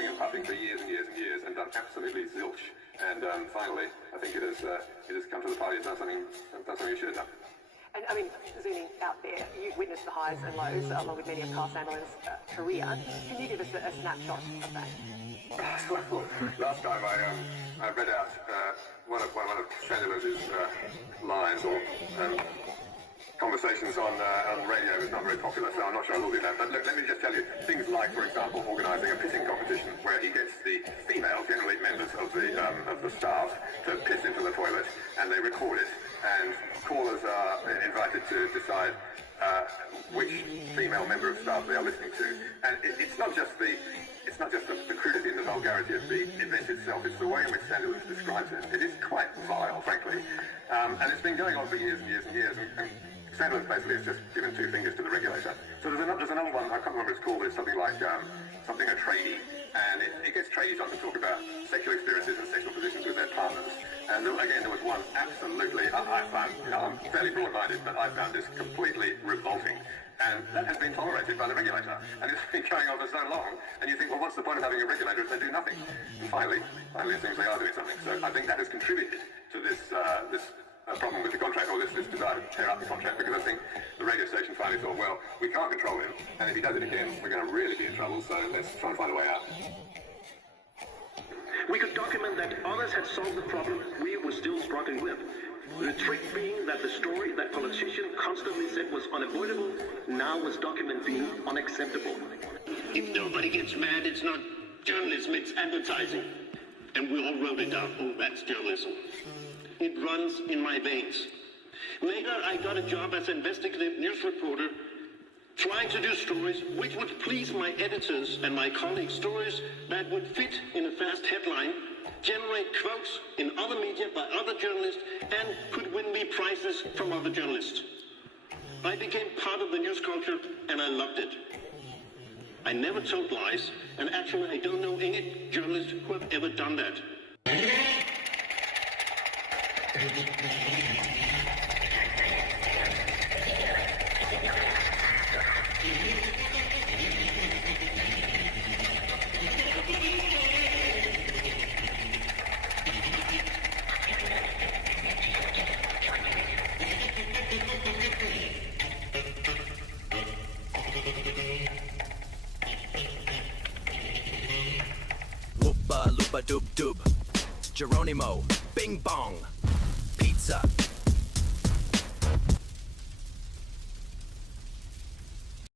huffing and puffing for years and years and years and done absolutely zilch. And finally, I think it has come to the party and done something it should have done. And I mean, zooming out there, you've witnessed the highs and lows along with many of Carl Sandilands' career. Can you give us a snapshot of that? Well, last time I read out one of Sandilands' lines or conversations on radio is not very popular, so I'm not sure I will do that. But look, let me just tell you, things like, for example, organising a pissing competition where he gets the female, generally members of the staff, to piss into the toilet, and they record it, and callers are invited to decide which female member of staff they are listening to. And it's not just the crudity and the vulgarity of the event itself, it's the way in which Sandilands describes it. It is quite vile, frankly. And it's been going on for years and years and years, and Sandilands basically has just given two fingers to the regulator. So there's another one, I can't remember what it's called, but it's something like something a tradie, and it gets tradies on to talk about sexual experiences and sexual positions with their partners. And again, there was one absolutely, I found, I'm fairly broad-minded, but I found this completely revolting. And that has been tolerated by the regulator. And it's been going on for so long. And you think, well, what's the point of having a regulator if they do nothing? And finally it seems they are doing something. So I think that has contributed to this problem with the contract, or this desire to tear up the contract, because I think the radio station finally thought, well, we can't control him, and if he does it again, we're going to really be in trouble, so let's try and find a way out. We could document that others had solved the problem we were still struggling with. The trick being that the story that politicians constantly said was unavoidable now was documented being unacceptable. If nobody gets mad, it's not journalism, it's advertising. And we all wrote it down. Oh, that's journalism. It runs in my veins. Later, I got a job as an investigative news reporter, trying to do stories which would please my editors and my colleagues, stories that would fit in a fast headline, generate quotes in other media by other journalists, and could win me prizes from other journalists. I became part of the news culture, and I loved it. I never told lies, and actually I don't know any journalist who have ever done that. Whoopa loopa doop doop, Geronimo, bing bong, pizza,